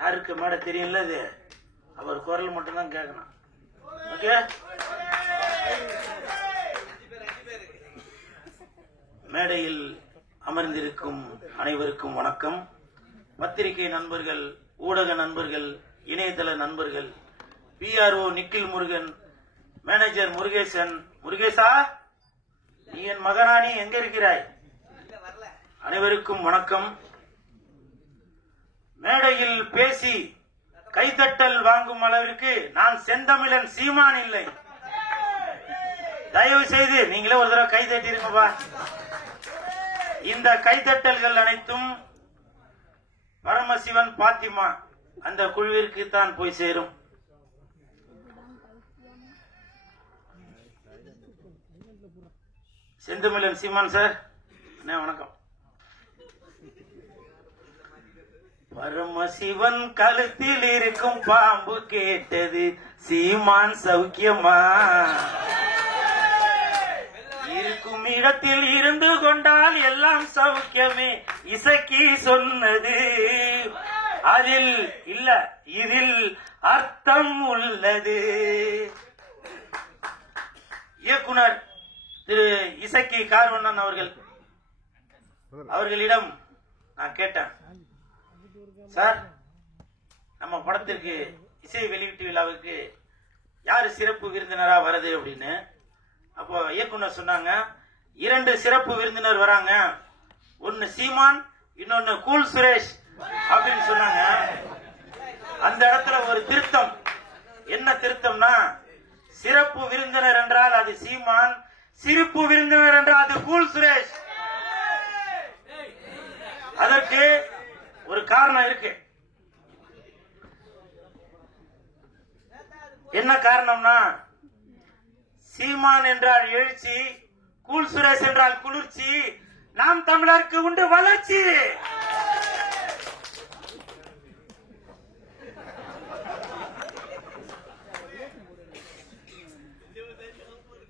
யாருக்கு மேடை தெரியும்ல, இது அவர் குரல் மட்டும்தான் கேட்கணும். ஓகே, மேடையில் அமர்ந்திருக்கும் அனைவருக்கும் வணக்கம். பத்திரிகை நண்பர்கள், ஊடக நண்பர்கள், இணையதள நண்பர்கள், PRO நிக்கில் முருகன், மேனேஜர் முருகேசன். முருகேசா, நீ என் மகனானி, எங்க இருக்கிறாய்? அனைவருக்கும் வணக்கம். மேடையில் பேசி கைதட்டல் வாங்கும் அளவிற்கு நான் செந்தமிழன் சீமான் இல்லை. தயவு செய்து நீங்களே ஒரு தடவை கை தட்டிருங்கப்பா. இந்த கைதட்டல்கள் அனைத்தும் பரமசிவன் பாத்திமா அந்த குழுவிற்கு தான் போய் சேரும். செந்தமிழன் சீமான் சார், வணக்கம். பரமசிவன் கழுத்தில் இருக்கும் பாம்பு கேட்டது, சீமான் சௌக்கியமா? இருக்கும் இடத்தில் இருந்து கொண்டால் எல்லாம் சௌக்கியமே, இசக்கி சொன்னது. அதில் இல்ல, இதில் அர்த்தம் உள்ளது. இயக்குனர் திரு இசக்கி கார்வண்ணன் அவர்களிடம் நான் கேட்டேன், சார் நம்ம படத்திற்கு இசை வெளியீட்டு விழாவுக்கு யாரு சிறப்பு விருந்தினரா வருது அப்படின்னு. அப்போ இயக்குனர் சொன்னாங்க, 2 சிறப்பு விருந்தினர் வராங்க, ஒன்னு சீமான், இன்னொன்னு கூல் சுரேஷ் அப்படின்னு சொன்னாங்க. அந்த இடத்துல ஒரு திருத்தம். என்ன திருத்தம்னா, சிறப்பு விருந்தினர் என்றால் அது சீமான், சிரிப்பு விருந்தினர் என்றால் அது கூல் சுரேஷ். அதற்கு ஒரு காரணம் இருக்கு. என்ன காரணம்னா, சீமான் என்றால் எழுச்சி, கூல் சுரேஷ் என்றால் குளிர்ச்சி, நாம் தமிழருக்கு உண்டு வளர்ச்சி.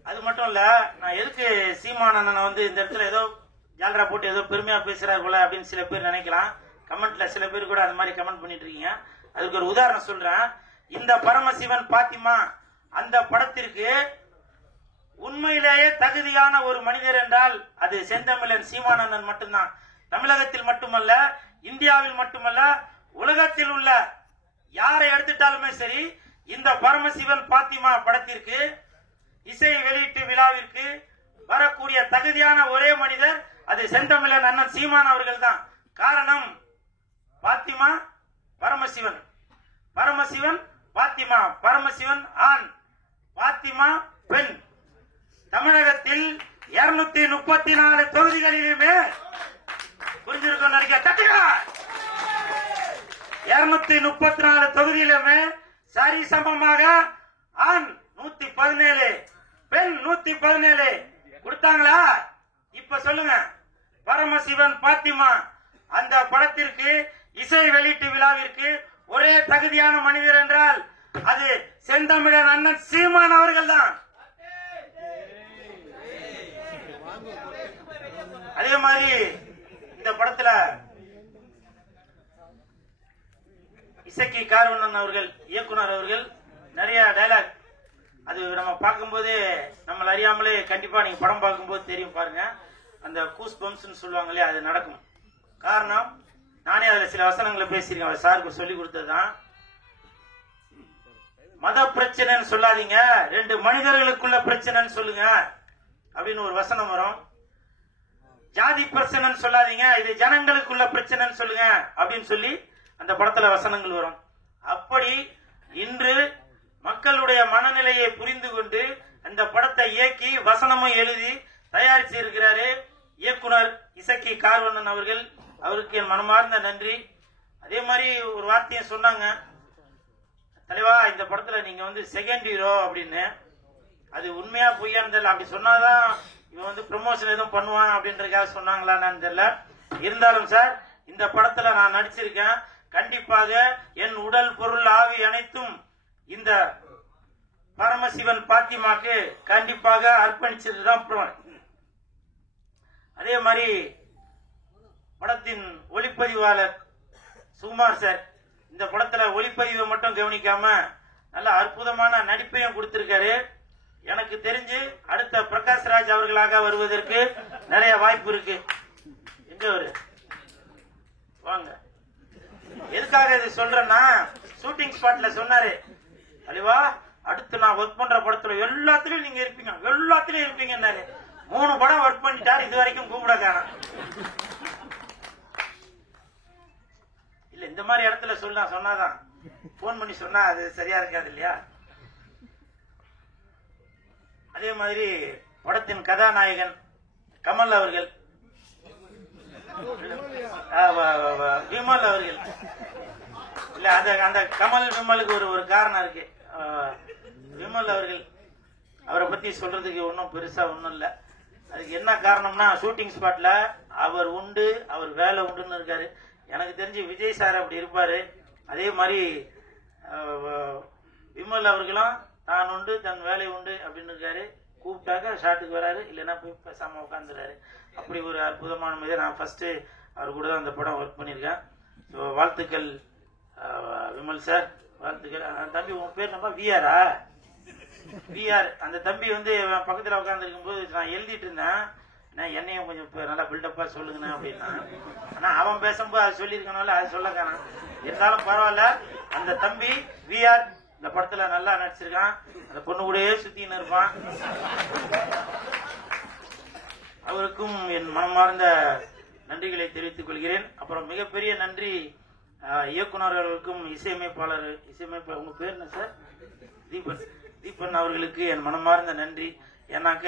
அது மட்டும் இல்ல, நான் எதுக்கு சீமான் அண்ணனை வந்து இந்த இடத்துல ஏதோ ஜாலரா போட்டு ஏதோ பெருமையா பேசுறாரு போல அப்படின்னு சில பேர் நினைக்கலாம். கமெண்ட்ல சில பேர் கூட அது மாதிரி கமெண்ட் பண்ணிட்டு இருக்கீங்க. அதுக்கு ஒரு உதாரணம் சொல்றேன். இந்த பரமசிவன் பாத்திமா அந்த படத்திற்கு உண்மையிலேயே தகுதியான ஒரு மனிதர் என்றால் அது செந்தமிழன் சீமானந்தன் மட்டும்தான். தமிழகத்தில் மட்டுமல்ல, இந்தியாவில் மட்டுமல்ல, உலகத்தில் உள்ள யாரை எடுத்துட்டாலுமே சரி, இந்த பரமசிவன் பாத்திமா படத்திற்கு இசை வெளியீட்டு விழாவிற்கு வரக்கூடிய தகுதியான ஒரே மனிதர் அது செந்தமிழன் அண்ணன் சீமான் அவர்கள் தான். காரணம், பாத்திமா பரமசிவன், பரமசிவன் பாத்திமா, பரமசிவன் ஆண், பாத்திமா பெண். தமிழகத்தில் 234 தொகுதிகளிலுமே புரிஞ்சிருக்கும் நினைக்க, 234 தொகுதியிலுமே சரி சமமாக ஆண் 117, பெண் 117 கொடுத்தாங்களா? இப்ப சொல்லுங்க, பரமசிவன் பாத்திமா அந்த படத்திற்கு இசை வெளியீட்டு விழாவிற்கு ஒரே தகுதியான மனிதர் என்றால் அது செந்தமிழன் அண்ணன் சீமான் அவர்கள் தான். அதே மாதிரி இந்த படத்துல இசக்கி கார்வண்ணன் அவர்கள், இயக்குனர் அவர்கள் நிறைய டைலாக், அது நம்ம பார்க்கும்போது நம்மள அறியாமலே, கண்டிப்பா நீங்க படம் பார்க்கும்போது தெரியும் பாருங்க, அந்த கூஸ் பம்ப்ஸ் சொல்லுவாங்களே, அது நடக்கும். காரணம், நானே அதுல சில வசனங்களை பேசியிருக்கேன், சாருக்கு சொல்லி கொடுத்ததுதான். மத பிரச்சனைன்னு சொல்லாதீங்க, 2 மனிதர்களுக்குள்ள பிரச்சனைன்னு சொல்லுங்க அப்படின்னு ஒரு வசனம் வரும். ஜாதி பிரச்சனைன்னு சொல்லாதீங்க, இது ஜனங்களுக்குள்ள பிரச்சனைன்னு சொல்லுங்க அப்படின்னு சொல்லி அந்த படத்துல வசனங்கள் வரும். அப்படி இன்று மக்களுடைய மனநிலையை புரிந்து கொண்டு அந்த படத்தை இயக்கி வசனமும் எழுதி தயாரிச்சு இருக்கிறாரு இயக்குனர் இசக்கி கார்வண்ணன் அவர்கள். அவருக்கு என் மனமார்ந்த நன்றி. அதே மாதிரி ஒரு வார்த்தையும் சொன்னாங்க, தலைவா இந்த படத்துல நீங்க வந்து செகண்ட் ஹீரோ அப்படின்னு. அது உண்மையா பொய்யான்னு தெரியல. அப்படி சொன்னாதான் இவன் வந்து ப்ரமோஷன் எதுவும் பண்ணுவான் அப்படின்றதுக்காக சொன்னாங்களான்னு தெரியல. இருந்தாலும் சார், இந்த படத்துல நான் நடிச்சிருக்கேன். கண்டிப்பாக என் உடல் பொருள் ஆவி அனைத்தும் இந்த பரமசிவன் பாத்திமாக்கு கண்டிப்பாக அர்ப்பணிச்சதுதான். அதே மாதிரி படத்தின் ஒளிப்பதிவாளர் சுகுமார் சார், இந்த படத்துல ஒளிப்பதிவை மட்டும் கவனிக்காம நல்ல அற்புதமான நடிப்பையும் கொடுத்திருக்காரு. எனக்கு தெரிஞ்சு அடுத்த பிரகாஷ்ராஜ் அவர்களாக வருவதற்கு நிறைய வாய்ப்பு இருக்கு. எங்க ஒரு வாங்க, எதுக்காக இது சொல்றேன்னா, ஷூட்டிங் ஸ்பாட்ல சொன்னாரு, அலிவா அடுத்து நான் ஒர்க் பண்ற படத்துல எல்லாத்துலயும் நீங்க இருப்பீங்க, எல்லாத்துலயும் இருப்பீங்கன்னாரு. 3 படம் ஒர்க் பண்ணிட்டாரு, இது வரைக்கும் கூப்பிட காணோம். இல்ல இந்த மாதிரி இடத்துல சொன்னாதான், போன் பண்ணி சொன்னா அது சரியா இருக்காது இல்லையா? அதே மாதிரி படத்தின் கதாநாயகன் கமல் அவர்கள், விமல் அவர்கள், இல்ல அந்த கமல் விமலுக்கு ஒரு காரணம் இருக்கு. விமல் அவர்கள், அவரை பத்தி சொல்றதுக்கு ஒன்னும் பெருசா ஒன்னும் இல்ல. அதுக்கு என்ன காரணம்னா, ஷூட்டிங் ஸ்பாட்ல அவர் உண்டு, அவர் வேலை உண்டுன்னு இருக்காரு. எனக்கு தெரிஞ்சு விஜய் சார் அப்படி இருப்பாரு. அதே மாதிரி விமல் அவர்களும் தான் உண்டு தன் வேலை உண்டு அப்படின்னு இருக்காரு. கூப்பிட்டாக்க ஷாட்டுக்கு வராரு, இல்லைன்னா போய் பேசாம உட்காந்துறாரு. அப்படி ஒரு அற்புதமான முறை. நான் ஃபர்ஸ்ட் அவர் கூட தான் அந்த படம் ஒர்க் பண்ணியிருக்கேன். ஸோ வாழ்த்துக்கள் விமல் சார், வாழ்த்துக்கள். தம்பி உங்க பேர் நம்ம விஆரா? விஆர். அந்த தம்பி வந்து பக்கத்தில் உட்கார்ந்து இருக்கும்போது நான் எழுதிட்டு இருந்தேன், என்னையும் கொஞ்சம் நல்லா பில்டப்பா சொல்லுங்கண்ணா அப்படின்னா. ஆனா அவன் பேசும்போது அது சொல்லியிருக்கனால அது சொல்ல காணும். இருந்தாலும் பரவாயில்ல, அந்த தம்பி விஆர் இந்த படத்துல நல்லா நடிச்சிருக்கான். அந்த பொண்ணு கூடயே சுத்தின்னு இருப்பான். அவருக்கும் என் மனமார்ந்த நன்றிகளை தெரிவித்துக் கொள்கிறேன். அப்புறம் மிகப்பெரிய நன்றி இயக்குநர்களுக்கும் இசையமைப்பாளர் உங்க பேர் என்ன சார்? தீபன் அவர்களுக்கு என் மனமார்ந்த நன்றி. ஏன்னாக்க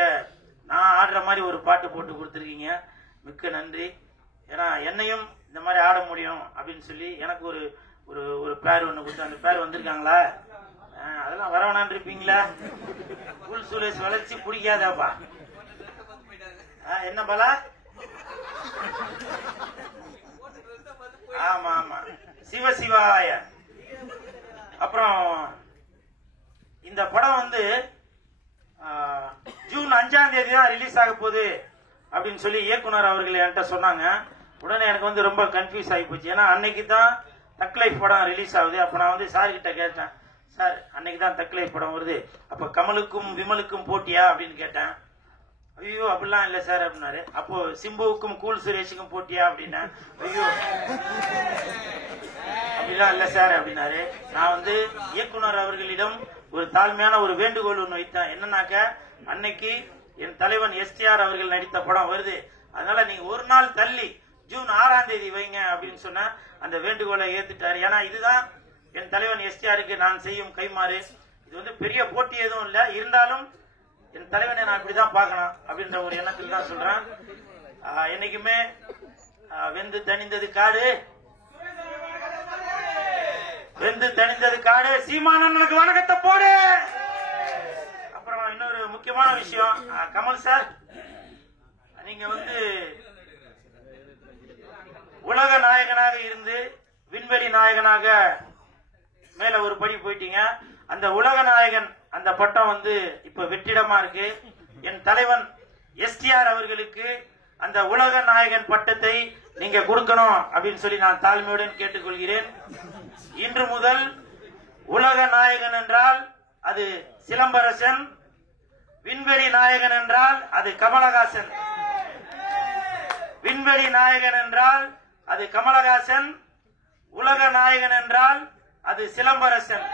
நான் ஆடுற மாதிரி ஒரு பாட்டு போட்டு கொடுத்துருக்கீங்க, மிக்க நன்றி. ஏன்னா என்னையும் இந்த மாதிரி ஆட முடியும் அப்படின்னு சொல்லி எனக்கு ஒரு ஒரு பேர் ஒண்ணு கொடுத்து, அந்த பேர் வந்திருக்காங்களா? அதெல்லாம் வரவனான் இருப்பீங்களா? புல் சுலேஷ் வளர்ச்சி பிடிக்காதாப்பா? என்ன பலா? ஆமா ஆமா, சிவசிவாய. அப்புறம் இந்த படம் வந்து ஜூன் 5ஆம் தேதி தான் ரிலீஸ் ஆக போகுது அப்படின்னு சொல்லி இயக்குனர் அவர்கள் என்கிட்ட சொன்னாங்க. உடனே எனக்கு வந்து ரொம்ப கன்ஃபியூஸ் ஆகி போச்சு. ஏன்னா அன்னைக்கு தான் தக் லைஃப் படம் ரிலீஸ் ஆகுது. அப்ப நான் வந்து சார் கிட்ட கேட்டேன், சார் அன்னைக்கு தான் தக் லைஃப் படம் வருது, அப்ப கமலுக்கும் விமலுக்கும் போட்டியா அப்படின்னு கேட்டேன். ஐயோ அப்படிலாம் இல்ல சார் அப்படின்னாரு. அப்போ சிம்புவுக்கும் கூல் சுரேஷுக்கும் போட்டியா அப்படின்னா, ஐயோ அப்படிலாம் இல்ல சார் அப்படின்னாரு. நான் வந்து இயக்குனர் அவர்களிடம் ஒரு தாழ்மையான ஒரு வேண்டுகோள் ஒன்று வைத்தேன். என்னன்னாக்க, அன்னைக்கு என் தலைவன் எஸ்டிஆர் அவர்கள் நடித்த படம் வருது, அதனால நீங்க ஒரு நாள் தள்ளி ஜூன் 6ஆம் தேதி வைங்க அப்படின்னு சொன்ன அந்த வேண்டுகோளை ஏத்துட்டாரு. ஏன்னா இதுதான் என் தலைவன் எஸ்டிஆருக்கு நான் செய்யும் கைமாறு. இது வந்து பெரிய போட்டி எதுவும் இல்ல, இருந்தாலும் என் தலைவனை நான் இப்படிதான் பார்க்கணும் அப்படின்ற ஒரு எண்ணத்தில் தான் சொல்றேன். என்னைக்குமே வெந்து தணிந்தது காடு, வெந்து தணிந்தது காடு, சீமானனுக்கு வணக்கத்தை போடு. அப்புறம் இன்னொரு முக்கியமான விஷயம், கமல் சார், நீங்க வந்து உலக நாயகனாக இருந்து விண்வெளி நாயகனாக மேல ஒரு படி போயிட்டீங்க. அந்த உலக நாயகன் அந்த பட்டம் வந்து இப்ப வெற்றிடமா இருக்கு. என் தலைவன் எஸ்டிஆர் அவர்களுக்கு அந்த உலக நாயகன் பட்டத்தை நீங்க கொடுக்கணும் அப்படின்னு சொல்லி நான் தாழ்மையுடன் கேட்டுக்கொள்கிறேன். இன்று முதல் உலக நாயகன் என்றால் அது சிலம்பரசன், விண்வெளி நாயகன் என்றால் அது கமலஹாசன். விண்வெளி நாயகன் என்றால் அது கமலஹாசன், உலக நாயகன் என்றால் அது சிலம்பரசன்.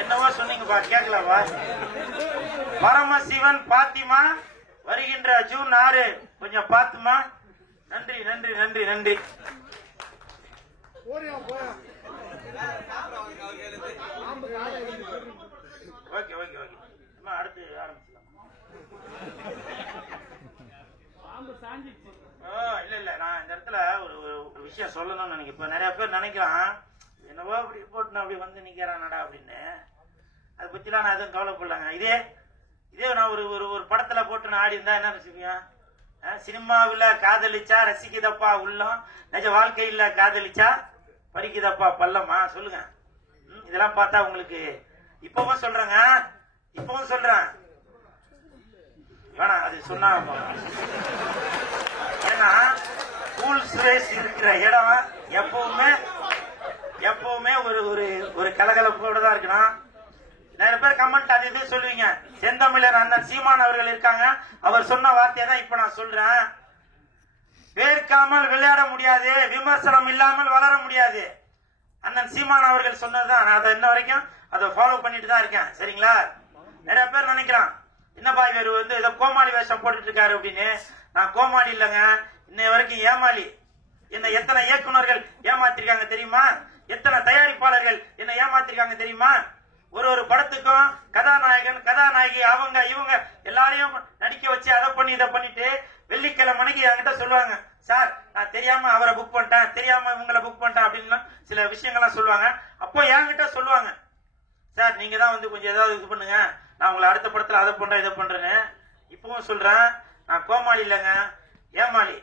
என்னவோ சொன்னீங்கப்பா, கேட்கலவா? பரமசிவன் பாத்திமா வருகின்ற ஜூன் 6 கொஞ்சம் பாத்துமா. நன்றி நன்றி நன்றி நன்றி. ஓகே ஓகே ஓகே, அடுத்து ஆரம்பிச்சலாம். இல்ல இல்ல, நான் இந்த இடத்துல ஒரு விஷயம் சொல்லணும்னு நினைக்கிறேன். இப்ப நிறைய பேர் நினைக்கிறான், என்னவோ அப்படி போட்டு அப்படி வந்து நிக்கிறானடா அப்படின்னு. அதை பத்திலாம் நான் எதுவும் கவலைப்படலாங்க. இதே நான் ஒரு படத்துல போட்டு நான் ஆடி இருந்தா என்ன ரசிப்பீங்க? சினிமாவில் காதலிச்சா ரசிக்குதப்பா உள்ளம், நிஜ வாழ்க்கையில காதலிச்சா பறிக்குதப்பா பள்ளமா? சொல்லுங்க. இதெல்லாம் பார்த்தா உங்களுக்கு இப்பவும் சொல்றேங்க, இப்பவும் சொல்றேன், வேணாம் அது சொன்னா. ஏன்னா சுரேஷ் இருக்கிற இடம் எப்பவுமே ஒரு ஒரு ஒரு கலகலப்போட தான் இருக்கணும். நிறைய பேர் கமெண்ட் அது இது சொல்லுவீங்க. செந்தமிழர் அண்ணன் சீமான் அவர்கள் இருக்காங்க, அவர் சொன்ன வார்த்தையை தான் இப்ப நான் சொல்றேன். வேர்க்காமல் விளையாட முடியாது, விமர்சனம் இல்லாமல் வளர முடியாது. அண்ணன் சீமான் அவர்கள் சொன்னதுதான். நான் அதை இன்ன வரைக்கும் அதை ஃபாலோ பண்ணிட்டு தான் இருக்கேன். சரிங்களா? நிறைய பேர் நினைக்கிறான் என்னப்பா இவர் வந்து ஏதோ கோமாளி வேஷம் போட்டுட்டு இருக்காரு அப்படின்னு. நான் கோமாளி இல்லைங்க, இன்னை வரைக்கும் ஏமாளி. என்ன எத்தனை இயக்குநர்கள் ஏமாத்திருக்காங்க தெரியுமா? எத்தனை தயாரிப்பாளர்கள் என்ன ஏமாத்திருக்காங்க தெரியுமா? ஒரு படத்துக்கும் கதாநாயகன் கதாநாயகி அவங்க இவங்க எல்லாரையும் நடிக்க வச்சு அதை பண்ணி இதை பண்ணிட்டு வெள்ளிக்கிழமை மணிக்கு என்கிட்ட சொல்லுவாங்க, சார் நான் தெரியாம அவரை புக் பண்ணிட்டேன், தெரியாம இவங்களை புக் பண்ணிட்டேன் அப்படின்னு சில விஷயங்கள்லாம் சொல்லுவாங்க. அப்போ என்கிட்ட சொல்லுவாங்க, சார் நீங்க தான் வந்து கொஞ்சம் ஏதாவது இது பண்ணுங்க, நான் உங்களை அடுத்த படத்துல அதை பண்றேன் இதை பண்றேன்னு. இப்பவும் சொல்றேன், நான் கோமாளி இல்லைங்க, ஏமாளி.